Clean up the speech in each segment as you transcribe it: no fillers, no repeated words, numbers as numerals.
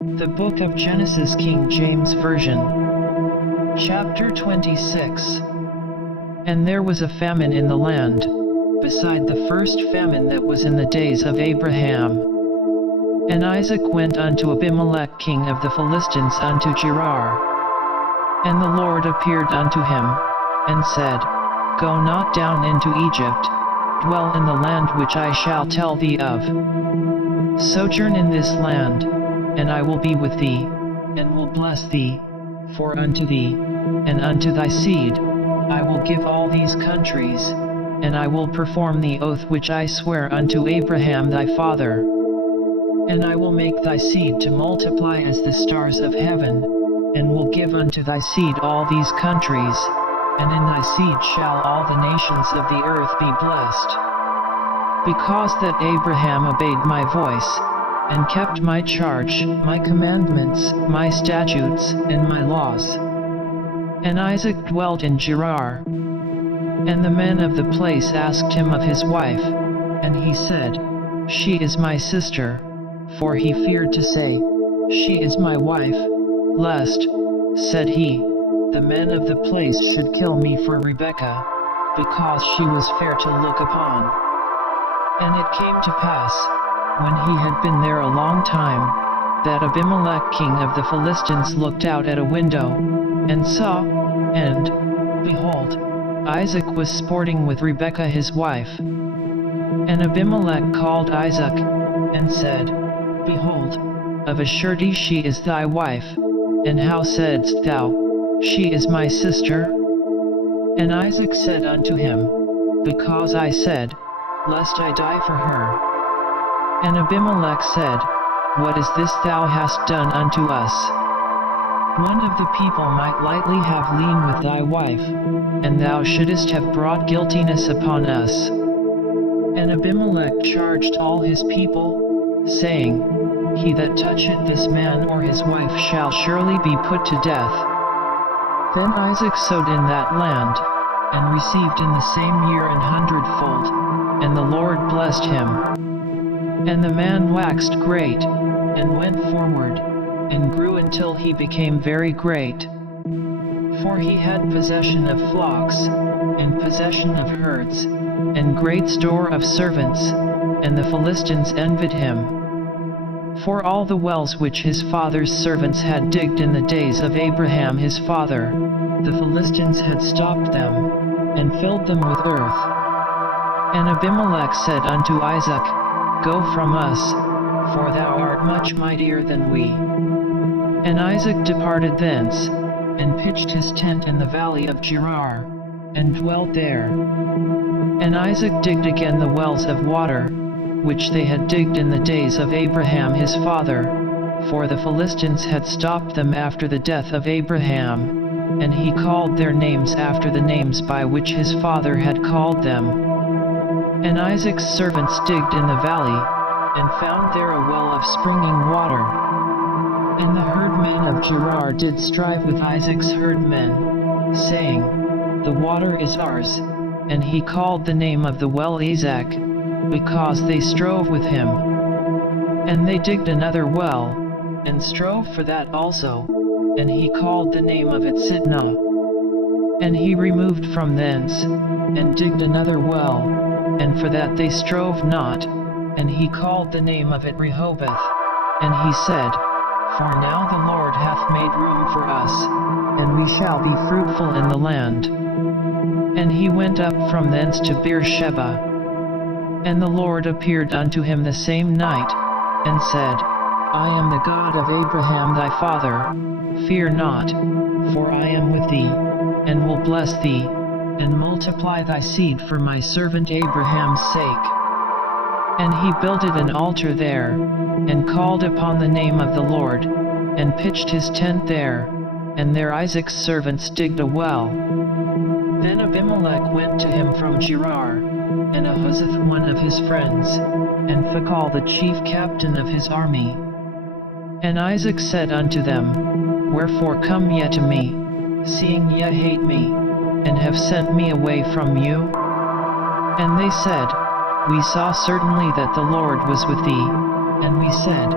The Book of Genesis, King James Version. Chapter 26. And there was a famine in the land, beside the first famine that was in the days of Abraham. And Isaac went unto Abimelech king of the Philistines unto Gerar. And the Lord appeared unto him, and said, Go not down into Egypt, dwell in the land which I shall tell thee of. Sojourn in this land, and I will be with thee, and will bless thee, for unto thee, and unto thy seed, I will give all these countries, and I will perform the oath which I swear unto Abraham thy father. And I will make thy seed to multiply as the stars of heaven, and will give unto thy seed all these countries, and in thy seed shall all the nations of the earth be blessed. Because that Abraham obeyed my voice, and kept my charge, my commandments, my statutes, and my laws. And Isaac dwelt in Gerar. And the men of the place asked him of his wife, and he said, She is my sister, for he feared to say, She is my wife, lest, said he, the men of the place should kill me for Rebekah, because she was fair to look upon. And it came to pass, when he had been there a long time, that Abimelech king of the Philistines looked out at a window, and saw, and, behold, Isaac was sporting with Rebekah his wife. And Abimelech called Isaac, and said, Behold, of a surety she is thy wife, and how saidst thou, She is my sister? And Isaac said unto him, Because I said, Lest I die for her. And Abimelech said, What is this thou hast done unto us? One of the people might lightly have lain with thy wife, and thou shouldest have brought guiltiness upon us. And Abimelech charged all his people, saying, He that toucheth this man or his wife shall surely be put to death. Then Isaac sowed in that land, and received in the same year 100-fold, and the Lord blessed him. And the man waxed great, and went forward, and grew until he became very great. For he had possession of flocks, and possession of herds, and great store of servants, and the Philistines envied him. For all the wells which his father's servants had digged in the days of Abraham his father, the Philistines had stopped them, and filled them with earth. And Abimelech said unto Isaac, Go from us, for thou art much mightier than we. And Isaac departed thence, and pitched his tent in the valley of Gerar, and dwelt there. And Isaac digged again the wells of water, which they had digged in the days of Abraham his father, for the Philistines had stopped them after the death of Abraham, and he called their names after the names by which his father had called them. And Isaac's servants digged in the valley, and found there a well of springing water. And the herdmen of Gerar did strive with Isaac's herdmen, saying, The water is ours, and he called the name of the well Esek, because they strove with him. And they digged another well, and strove for that also, and he called the name of it Sitnah. And he removed from thence, and digged another well, and for that they strove not, and he called the name of it Rehoboth. And he said, For now the Lord hath made room for us, and we shall be fruitful in the land. And he went up from thence to Beersheba. And the Lord appeared unto him the same night, and said, I am the God of Abraham thy father, fear not, for I am with thee, and will bless thee, and multiply thy seed for my servant Abraham's sake. And he builded an altar there, and called upon the name of the Lord, and pitched his tent there, and there Isaac's servants digged a well. Then Abimelech went to him from Gerar, and Ahuzzath one of his friends, and Phicol the chief captain of his army. And Isaac said unto them, Wherefore come ye to me, seeing ye hate me, and have sent me away from you? And they said, We saw certainly that the Lord was with thee, and we said,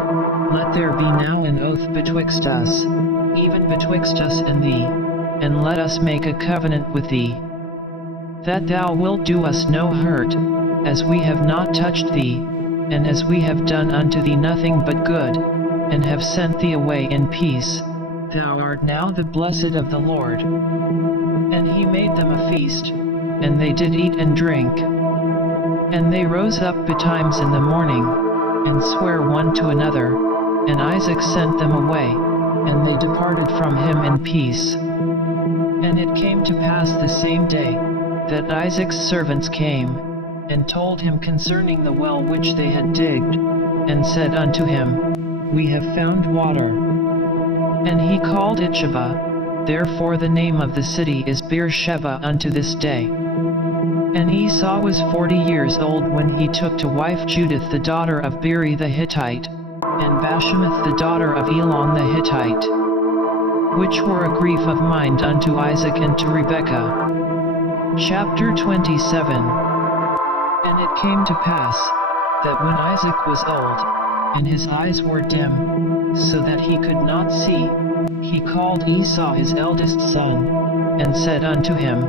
Let there be now an oath betwixt us, even betwixt us and thee, and let us make a covenant with thee, that thou wilt do us no hurt, as we have not touched thee, and as we have done unto thee nothing but good, and have sent thee away in peace. Thou art now the blessed of the Lord. And he made them a feast, and they did eat and drink. And they rose up betimes in the morning, and sware one to another, and Isaac sent them away, and they departed from him in peace. And it came to pass the same day, that Isaac's servants came, and told him concerning the well which they had digged, and said unto him, We have found water. And he called it Sheba, therefore the name of the city is Beersheba unto this day. And Esau was 40 years old when he took to wife Judith the daughter of Beeri the Hittite, and Bashemath the daughter of Elon the Hittite, which were a grief of mind unto Isaac and to Rebekah. Chapter 27. And it came to pass, that when Isaac was old, and his eyes were dim, so that he could not see, he called Esau his eldest son, and said unto him,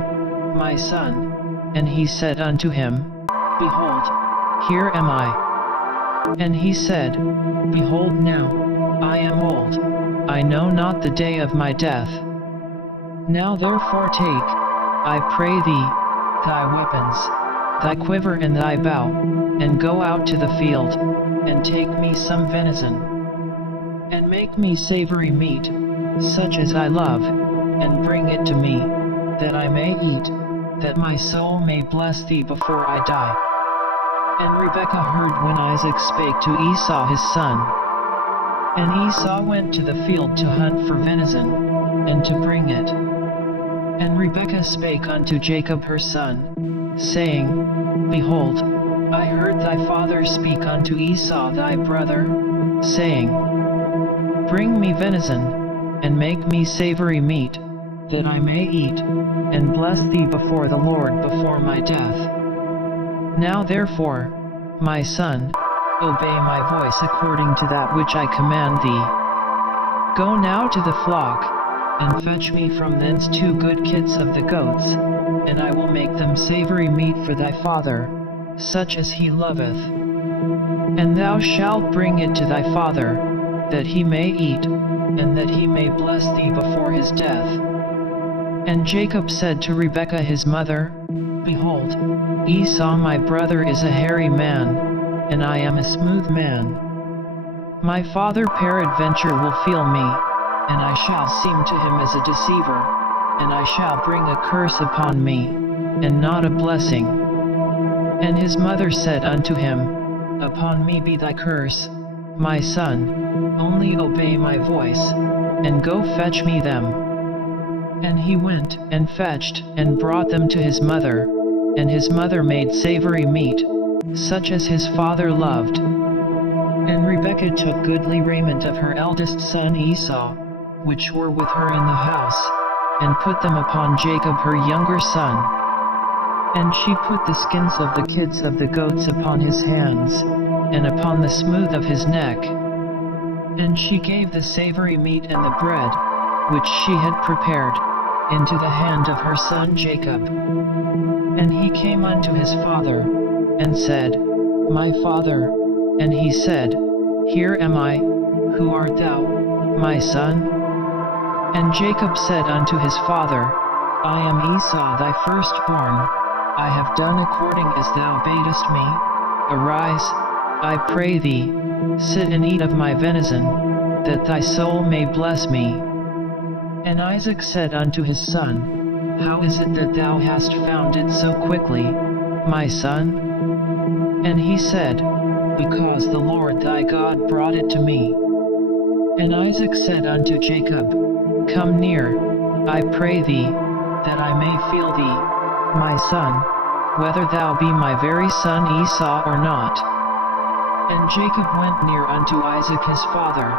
My son. And he said unto him, Behold, here am I. And he said, Behold now, I am old, I know not the day of my death. Now therefore take, I pray thee, thy weapons, thy quiver and thy bow, and go out to the field, and take me some venison, and make me savory meat, such as I love, and bring it to me, that I may eat, that my soul may bless thee before I die. And Rebekah heard when Isaac spake to Esau his son. And Esau went to the field to hunt for venison, and to bring it. And Rebekah spake unto Jacob her son, saying, Behold, I heard thy father speak unto Esau thy brother, saying, Bring me venison, and make me savory meat, that I may eat, and bless thee before the Lord before my death. Now therefore, my son, obey my voice according to that which I command thee. Go now to the flock, and fetch me from thence 2 good kits of the goats, and I will make them savory meat for thy father, such as he loveth. And thou shalt bring it to thy father, that he may eat, and that he may bless thee before his death. And Jacob said to Rebekah his mother, Behold, Esau my brother is a hairy man, and I am a smooth man. My father peradventure will feel me, and I shall seem to him as a deceiver, and I shall bring a curse upon me, and not a blessing. And his mother said unto him, Upon me be thy curse, my son, only obey my voice, and go fetch me them. And he went, and fetched, and brought them to his mother, and his mother made savory meat, such as his father loved. And Rebekah took goodly raiment of her eldest son Esau, which were with her in the house, and put them upon Jacob her younger son. And she put the skins of the kids of the goats upon his hands, and upon the smooth of his neck. And she gave the savory meat and the bread, which she had prepared, into the hand of her son Jacob. And he came unto his father, and said, My father. And he said, Here am I, who art thou, my son? And Jacob said unto his father, I am Esau thy firstborn, I have done according as thou badest me. Arise, I pray thee, sit and eat of my venison, that thy soul may bless me. And Isaac said unto his son, How is it that thou hast found it so quickly, my son? And he said, Because the Lord thy God brought it to me. And Isaac said unto Jacob, Come near, I pray thee, that I may feel thee, my son, whether thou be my very son Esau or not. And Jacob went near unto Isaac his father,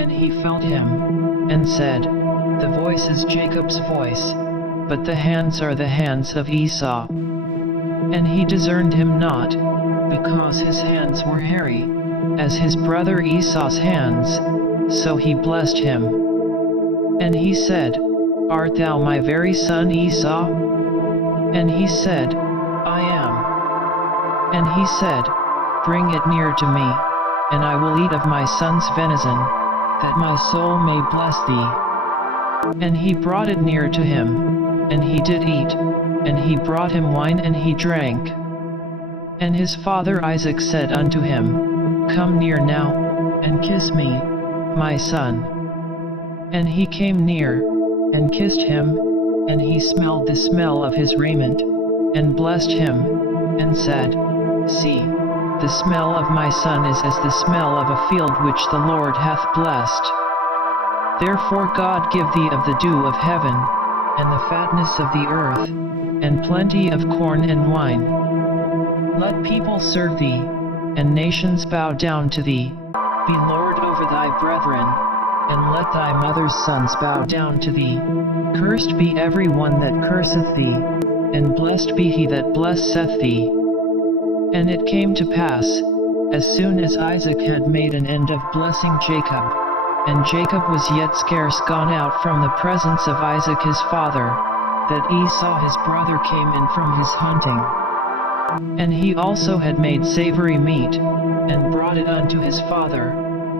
and he felt him, and said, The voice is Jacob's voice, but the hands are the hands of Esau. And he discerned him not, because his hands were hairy, as his brother Esau's hands, so he blessed him. And he said, Art thou my very son Esau? And he said, I am. And he said, Bring it near to me, and I will eat of my son's venison, that my soul may bless thee. And he brought it near to him, and he did eat, and he brought him wine and he drank. And his father Isaac said unto him, Come near now, and kiss me, my son. And he came near, and kissed him, and he smelled the smell of his raiment, and blessed him, and said, See, the smell of my son is as the smell of a field which the Lord hath blessed. Therefore God give thee of the dew of heaven, and the fatness of the earth, and plenty of corn and wine. Let people serve thee, and nations bow down to thee. Be Lord over thy brethren, and let thy mother's sons bow down to thee. Cursed be every one that curseth thee, and blessed be he that blesseth thee. And it came to pass, as soon as Isaac had made an end of blessing Jacob, and Jacob was yet scarce gone out from the presence of Isaac his father, that Esau his brother came in from his hunting. And he also had made savory meat, and brought it unto his father,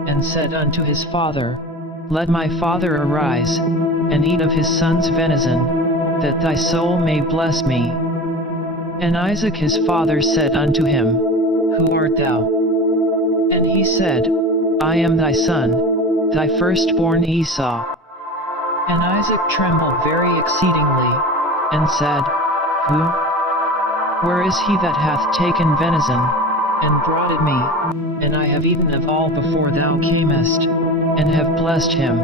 and said unto his father, Let my father arise, and eat of his son's venison, that thy soul may bless me. And Isaac his father said unto him, Who art thou? And he said, I am thy son, thy firstborn Esau. And Isaac trembled very exceedingly, and said, Who? Where is he that hath taken venison, and brought it me? And I have eaten of all before thou camest, and have blessed him.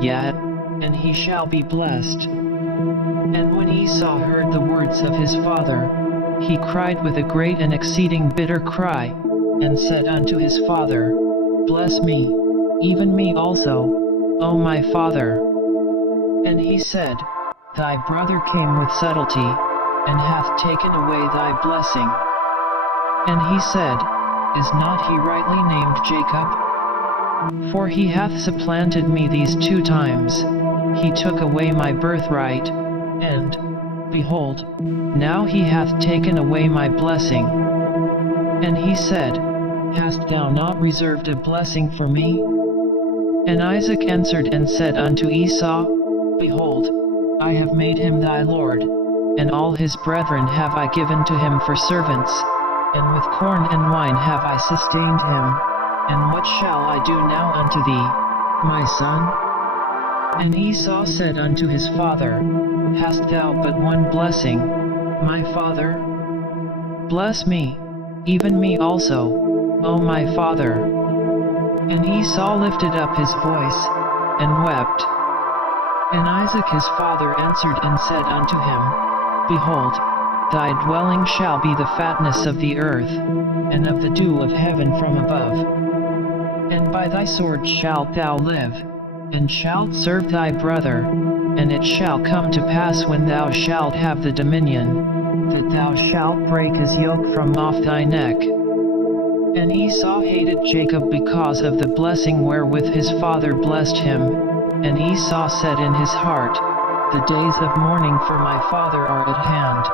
Yet, and he shall be blessed. And when Esau heard the words of his father, he cried with a great and exceeding bitter cry, and said unto his father, Bless me, even me also, O my father. And he said, Thy brother came with subtlety, and hath taken away thy blessing. And he said, Is not he rightly named Jacob? For he hath supplanted me these 2 times. He took away my birthright, and, behold, now he hath taken away my blessing. And he said, Hast thou not reserved a blessing for me? And Isaac answered and said unto Esau, Behold, I have made him thy lord, and all his brethren have I given to him for servants, and with corn and wine have I sustained him. And what shall I do now unto thee, my son? And Esau said unto his father, Hast thou but one blessing, my father? Bless me, even me also, O my father. And Esau lifted up his voice, and wept. And Isaac his father answered and said unto him, Behold, thy dwelling shall be the fatness of the earth, and of the dew of heaven from above. And by thy sword shalt thou live, and shalt serve thy brother, and it shall come to pass when thou shalt have the dominion, that thou shalt break his yoke from off thy neck. And Esau hated Jacob because of the blessing wherewith his father blessed him, and Esau said in his heart, The days of mourning for my father are at hand,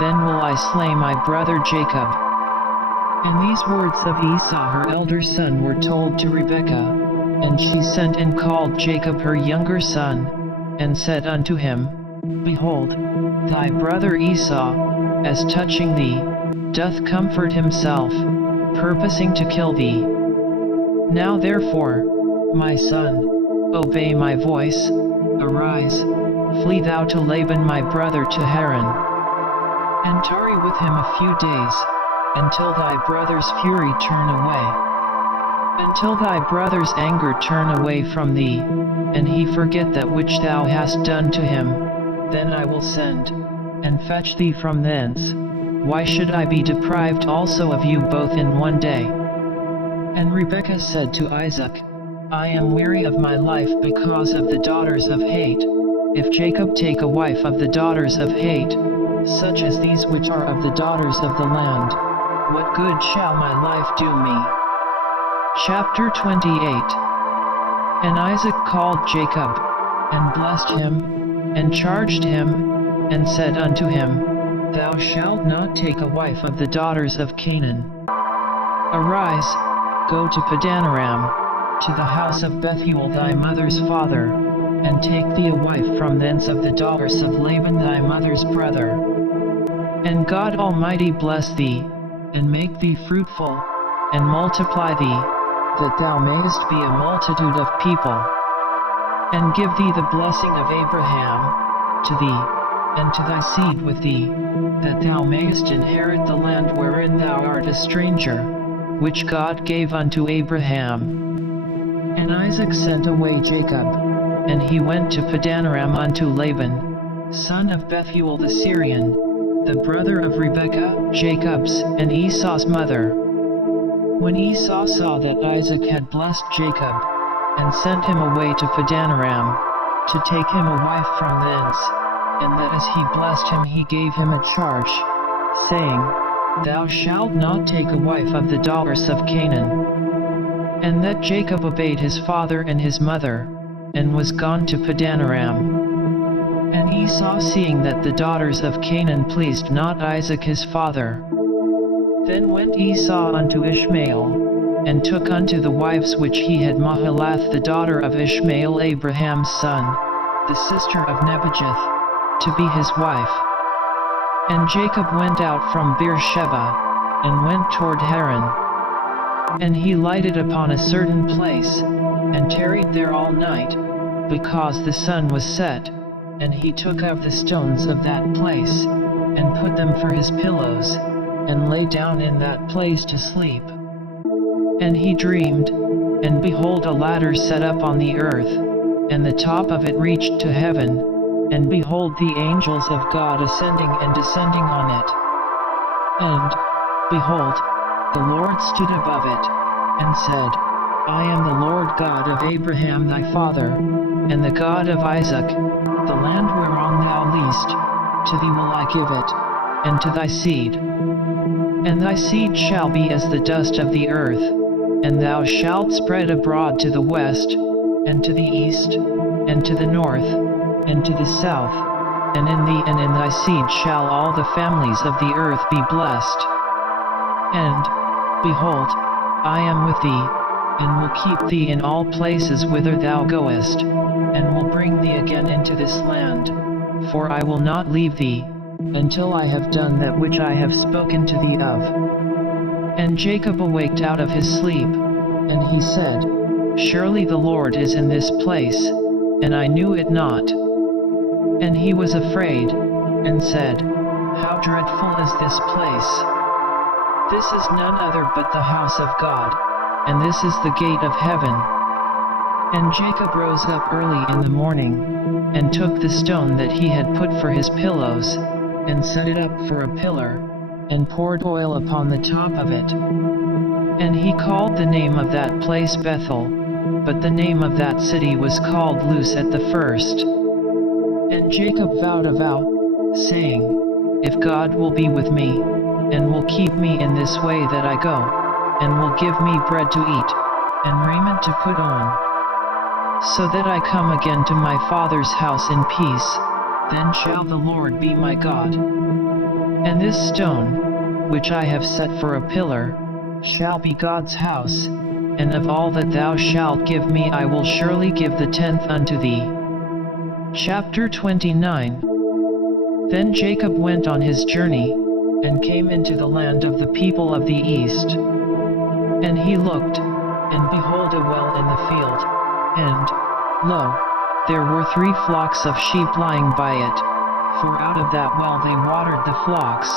then will I slay my brother Jacob. And these words of Esau her elder son were told to Rebekah, and she sent and called Jacob her younger son, and said unto him, Behold, thy brother Esau, as touching thee, doth comfort himself, purposing to kill thee. Now therefore, my son, obey my voice, arise, flee thou to Laban my brother to Haran, and tarry with him a few days, until thy brother's fury turn away. Until thy brother's anger turn away from thee, and he forget that which thou hast done to him, then I will send, and fetch thee from thence. Why should I be deprived also of you both in one day? And Rebekah said to Isaac, I am weary of my life because of the daughters of hate. If Jacob take a wife of the daughters of hate, such as these which are of the daughters of the land, what good shall my life do me? Chapter 28. And Isaac called Jacob, and blessed him, and charged him, and said unto him, Thou shalt not take a wife of the daughters of Canaan. Arise, go to Padanaram, to the house of Bethuel thy mother's father, and take thee a wife from thence of the daughters of Laban thy mother's brother. And God Almighty bless thee, and make thee fruitful, and multiply thee, that thou mayest be a multitude of people. And give thee the blessing of Abraham, to thee, and to thy seed with thee, that thou mayest inherit the land wherein thou art a stranger, which God gave unto Abraham. And Isaac sent away Jacob, and he went to Padanaram unto Laban, son of Bethuel the Syrian, the brother of Rebekah, Jacob's and Esau's mother. When Esau saw that Isaac had blessed Jacob, and sent him away to Padanaram, to take him a wife from thence, and that as he blessed him he gave him a charge, saying, Thou shalt not take a wife of the daughters of Canaan. And that Jacob obeyed his father and his mother, and was gone to Padanaram. And Esau, seeing that the daughters of Canaan pleased not Isaac his father, then went Esau unto Ishmael, and took unto the wives which he had Mahalath the daughter of Ishmael Abraham's son, the sister of Nebajoth, to be his wife. And Jacob went out from Beersheba, and went toward Haran. And he lighted upon a certain place, and tarried there all night, because the sun was set, and he took of the stones of that place, and put them for his pillows, and lay down in that place to sleep. And he dreamed, and behold a ladder set up on the earth, and the top of it reached to heaven, and behold the angels of God ascending and descending on it. And, behold, the Lord stood above it, and said, I am the Lord God of Abraham thy father, and the God of Isaac. The land whereon thou liest, to thee will I give it, and to thy seed. And thy seed shall be as the dust of the earth, and thou shalt spread abroad to the west, and to the east, and to the north, and to the south, and in thee and in thy seed shall all the families of the earth be blessed. And, behold, I am with thee, and will keep thee in all places whither thou goest, and will bring thee again into this land, for I will not leave thee, until I have done that which I have spoken to thee of. And Jacob awaked out of his sleep, and he said, Surely the Lord is in this place, and I knew it not. And he was afraid, and said, How dreadful is this place! This is none other but the house of God, and this is the gate of heaven. And Jacob rose up early in the morning, and took the stone that he had put for his pillows, and set it up for a pillar, and poured oil upon the top of it. And he called the name of that place Bethel, but the name of that city was called Luz at the first. And Jacob vowed a vow, saying, If God will be with me, and will keep me in this way that I go, and will give me bread to eat, and raiment to put on, so that I come again to my father's house in peace, then shall the Lord be my God. And this stone, which I have set for a pillar, shall be God's house, and of all that thou shalt give me I will surely give the tenth unto thee. Chapter 29. Then Jacob went on his journey, and came into the land of the people of the east. And he looked, and behold a well in the field, and, lo, there were 3 flocks of sheep lying by it, for out of that well they watered the flocks,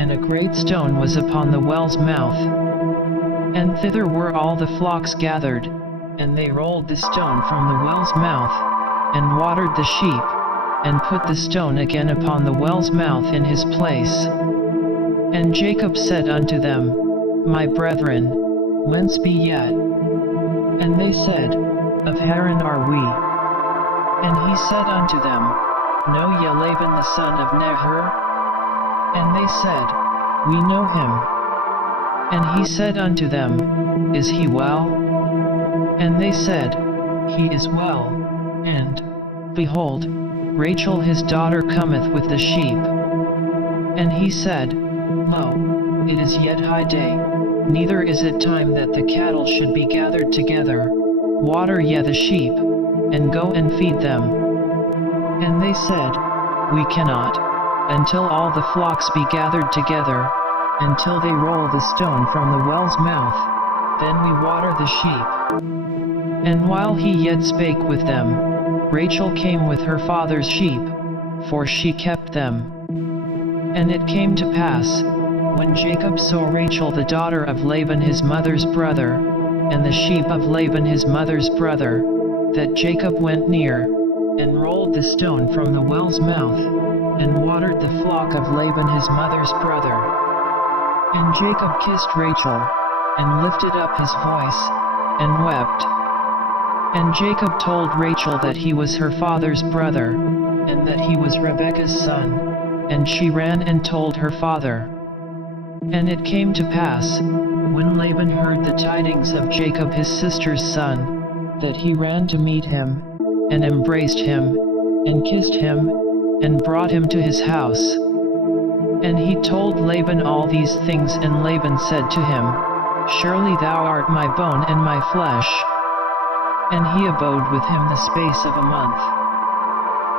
and a great stone was upon the well's mouth. And thither were all the flocks gathered, and they rolled the stone from the well's mouth, and watered the sheep, and put the stone again upon the well's mouth in his place. And Jacob said unto them, My brethren, whence be ye? And they said, Of Haran are we. And he said unto them, Know ye Laban the son of Nahor? And they said, We know him. And he said unto them, Is he well? And they said, He is well. And, behold, Rachel his daughter cometh with the sheep. And he said, Lo, it is yet high day, neither is it time that the cattle should be gathered together. Water ye the sheep, and go and feed them. And they said, We cannot, until all the flocks be gathered together, until they roll the stone from the well's mouth, then we water the sheep. And while he yet spake with them, Rachel came with her father's sheep, for she kept them. And it came to pass, when Jacob saw Rachel the daughter of Laban his mother's brother, and the sheep of Laban his mother's brother, that Jacob went near, and rolled the stone from the well's mouth, and watered the flock of Laban his mother's brother. And Jacob kissed Rachel, and lifted up his voice, and wept. And Jacob told Rachel that he was her father's brother, and that he was Rebekah's son, and she ran and told her father. And it came to pass, when Laban heard the tidings of Jacob his sister's son, that he ran to meet him, and embraced him, and kissed him, and brought him to his house. And he told Laban all these things, and Laban said to him, Surely thou art my bone and my flesh. And he abode with him the space of a month.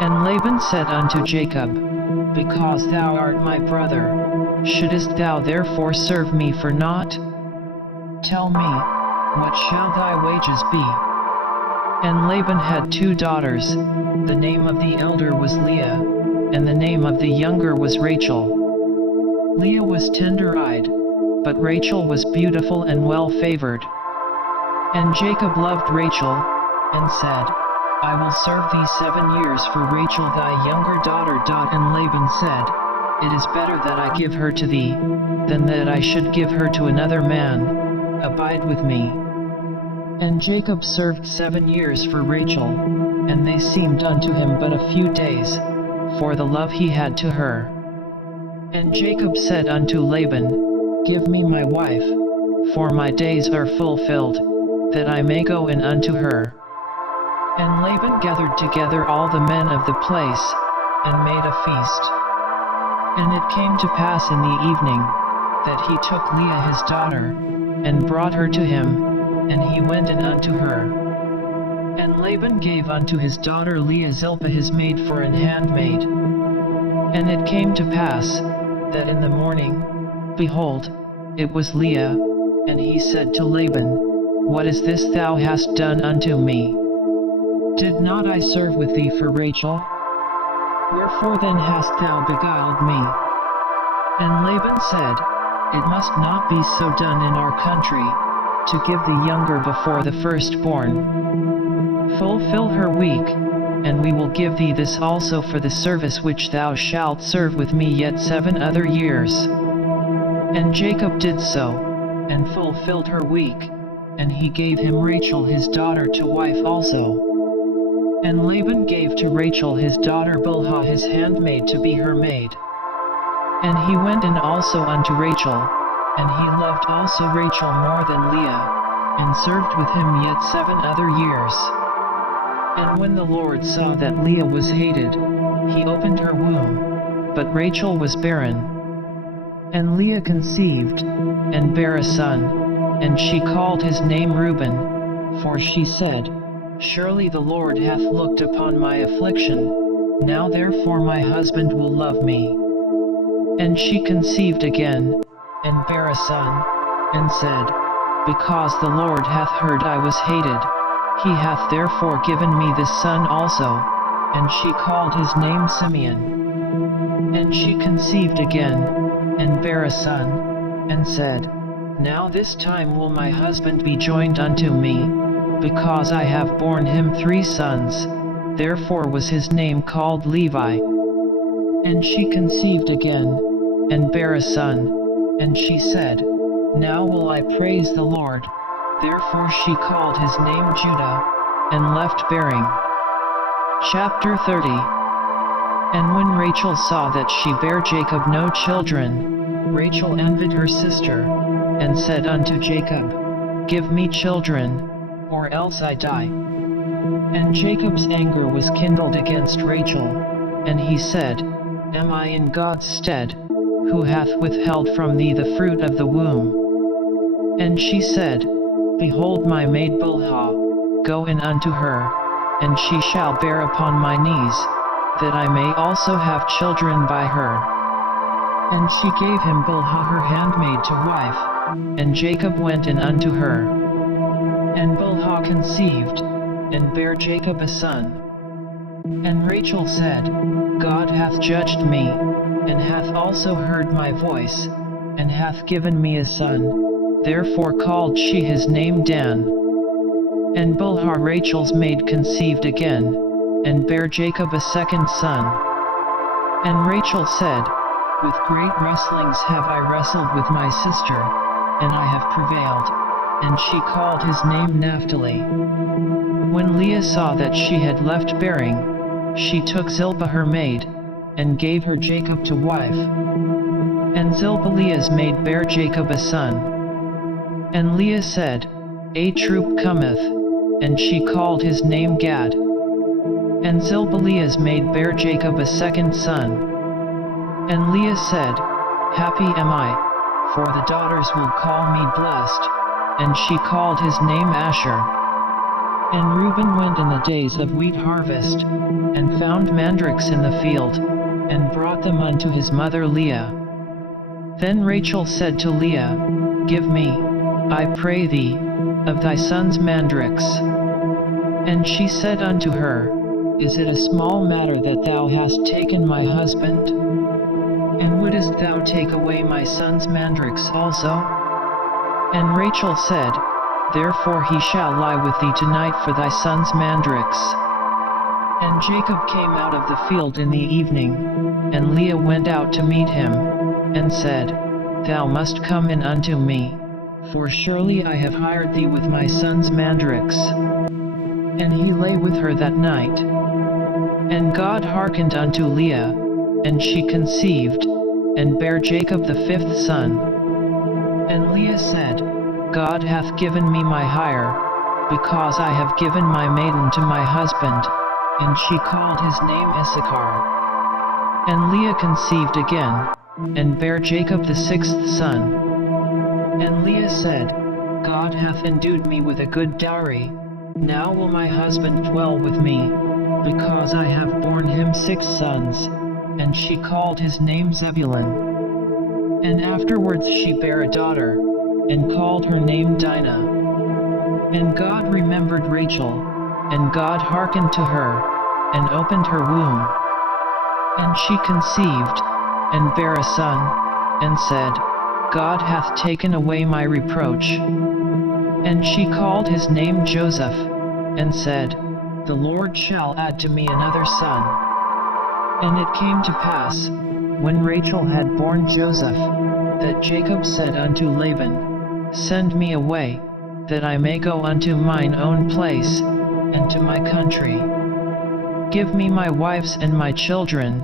And Laban said unto Jacob, Because thou art my brother, shouldest thou therefore serve me for naught? Tell me, what shall thy wages be? And Laban had 2 daughters, the name of the elder was Leah, and the name of the younger was Rachel. Leah was tender-eyed, but Rachel was beautiful and well-favored. And Jacob loved Rachel, and said, I will serve thee 7 years for Rachel thy younger daughter. And Laban said, It is better that I give her to thee, than that I should give her to another man. Abide with me. And Jacob served 7 years for Rachel, and they seemed unto him but a few days, for the love he had to her. And Jacob said unto Laban, Give me my wife, for my days are fulfilled, that I may go in unto her. And Laban gathered together all the men of the place, and made a feast. And it came to pass in the evening, that he took Leah his daughter, and brought her to him, and he went in unto her. And Laban gave unto his daughter Leah Zilpah his maid for an handmaid. And it came to pass, that in the morning, behold, it was Leah, and he said to Laban, What is this thou hast done unto me? Did not I serve with thee for Rachel? Wherefore then hast thou beguiled me? And Laban said, It must not be so done in our country, to give the younger before the firstborn. Fulfill her week, and we will give thee this also for the service which thou shalt serve with me yet 7 other years. And Jacob did so, and fulfilled her week, and he gave him Rachel his daughter to wife also. And Laban gave to Rachel his daughter Bilhah his handmaid to be her maid. And he went in also unto Rachel, and he loved also Rachel more than Leah, and served with him yet 7 other years. And when the Lord saw that Leah was hated, he opened her womb, but Rachel was barren. And Leah conceived, and bare a son, and she called his name Reuben, for she said, Surely the Lord hath looked upon my affliction, now therefore my husband will love me. And she conceived again, and bare a son, and said, Because the Lord hath heard I was hated, he hath therefore given me this son also. And she called his name Simeon. And she conceived again, and bare a son, and said, Now this time will my husband be joined unto me, because I have borne him 3 sons, therefore was his name called Levi. And she conceived again, and bare a son, and she said, Now will I praise the Lord, therefore she called his name Judah, and left bearing. Chapter 30. And when Rachel saw that she bare Jacob no children, Rachel envied her sister, and said unto Jacob, Give me children, or else I die. And Jacob's anger was kindled against Rachel, and he said, Am I in God's stead, who hath withheld from thee the fruit of the womb? And she said, Behold my maid Bilhah, go in unto her, and she shall bear upon my knees, that I may also have children by her. And she gave him Bilhah her handmaid to wife, and Jacob went in unto her. And Bilhah conceived, and bare Jacob a son. And Rachel said, God hath judged me, and hath also heard my voice, and hath given me a son, therefore called she his name Dan. And Bilhah Rachel's maid conceived again, and bare Jacob a second son. And Rachel said, With great wrestlings have I wrestled with my sister, and I have prevailed. And she called his name Naphtali. When Leah saw that she had left bearing, she took Zilpah her maid, and gave her Jacob to wife. And Zilpah Leah's maid bare Jacob a son. And Leah said, A troop cometh, and she called his name Gad. And Zilpah Leah's maid bare Jacob a second son. And Leah said, Happy am I, for the daughters will call me blessed. And she called his name Asher. And Reuben went in the days of wheat harvest, and found mandrakes in the field, and brought them unto his mother Leah. Then Rachel said to Leah, Give me, I pray thee, of thy son's mandrakes. And she said unto her, Is it a small matter that thou hast taken my husband? And wouldest thou take away my son's mandrakes also? And Rachel said, Therefore he shall lie with thee tonight for thy son's mandrakes. And Jacob came out of the field in the evening, and Leah went out to meet him, and said, Thou must come in unto me, for surely I have hired thee with my son's mandrakes. And he lay with her that night. And God hearkened unto Leah, and she conceived, and bare Jacob the fifth son. And Leah said, God hath given me my hire, because I have given my maiden to my husband. And she called his name Issachar. And Leah conceived again, and bare Jacob the sixth son. And Leah said, God hath endued me with a good dowry, now will my husband dwell with me, because I have borne him 6 sons. And she called his name Zebulun. And afterwards she bare a daughter, and called her name Dinah. And God remembered Rachel, and God hearkened to her, and opened her womb. And she conceived, and bare a son, and said, God hath taken away my reproach. And she called his name Joseph, and said, The Lord shall add to me another son. And it came to pass, when Rachel had borne Joseph, that Jacob said unto Laban, Send me away, that I may go unto mine own place, and to my country. Give me my wives and my children,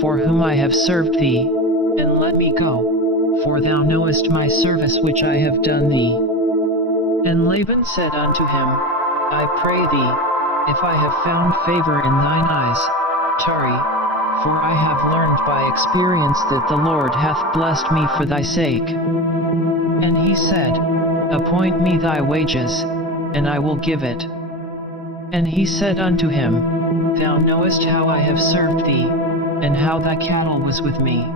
for whom I have served thee, and let me go, for thou knowest my service which I have done thee. And Laban said unto him, I pray thee, if I have found favor in thine eyes, tarry. For I have learned by experience that the Lord hath blessed me for thy sake. And he said, Appoint me thy wages, and I will give it. And he said unto him, Thou knowest how I have served thee, and how thy cattle was with me.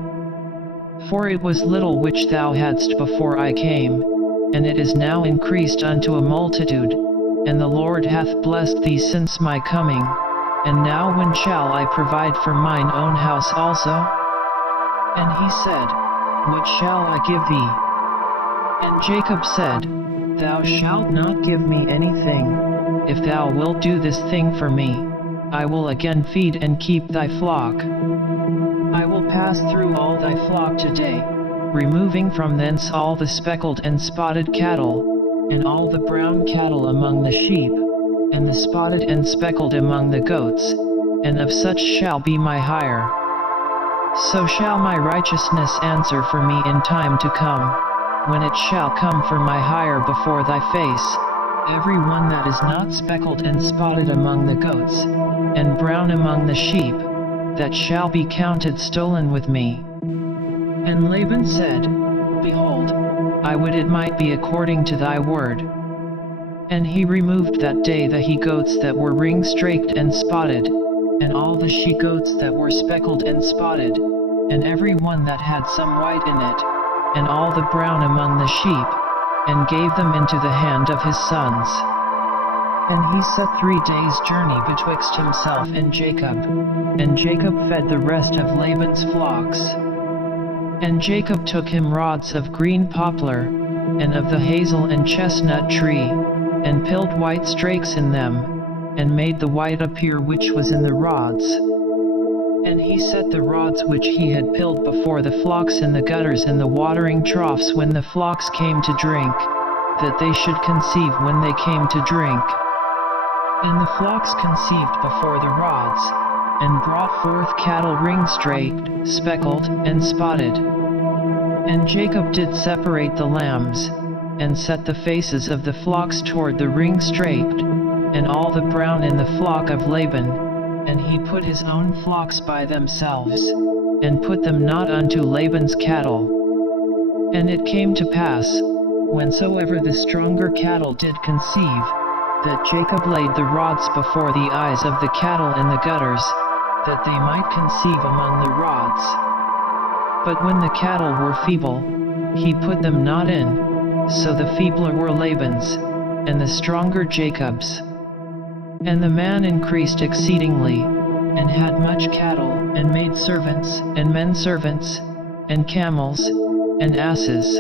For it was little which thou hadst before I came, and it is now increased unto a multitude, and the Lord hath blessed thee since my coming. And now when shall I provide for mine own house also? And he said, What shall I give thee? And Jacob said, Thou shalt not give me anything. If thou wilt do this thing for me, I will again feed and keep thy flock. I will pass through all thy flock today, removing from thence all the speckled and spotted cattle, and all the brown cattle among the sheep, and the spotted and speckled among the goats, and of such shall be my hire. So shall my righteousness answer for me in time to come, when it shall come for my hire before thy face, every one that is not speckled and spotted among the goats, and brown among the sheep, that shall be counted stolen with me. And Laban said, Behold, I would it might be according to thy word. And he removed that day the he-goats that were ring-straked and spotted, and all the she-goats that were speckled and spotted, and every one that had some white in it, and all the brown among the sheep, and gave them into the hand of his sons. And he set 3 days' journey betwixt himself and Jacob, and Jacob fed the rest of Laban's flocks. And Jacob took him rods of green poplar, and of the hazel and chestnut tree, and pilled white strakes in them, and made the white appear which was in the rods. And he set the rods which he had pilled before the flocks in the gutters in the watering troughs when the flocks came to drink, that they should conceive when they came to drink. And the flocks conceived before the rods, and brought forth cattle ring-straked, speckled, and spotted. And Jacob did separate the lambs, and set the faces of the flocks toward the ring-straked, and all the brown in the flock of Laban, and he put his own flocks by themselves, and put them not unto Laban's cattle. And it came to pass, whensoever the stronger cattle did conceive, that Jacob laid the rods before the eyes of the cattle in the gutters, that they might conceive among the rods. But when the cattle were feeble, he put them not in, so the feebler were Laban's, and the stronger Jacob's. And the man increased exceedingly, and had much cattle, and maid servants, and men servants, and camels, and asses.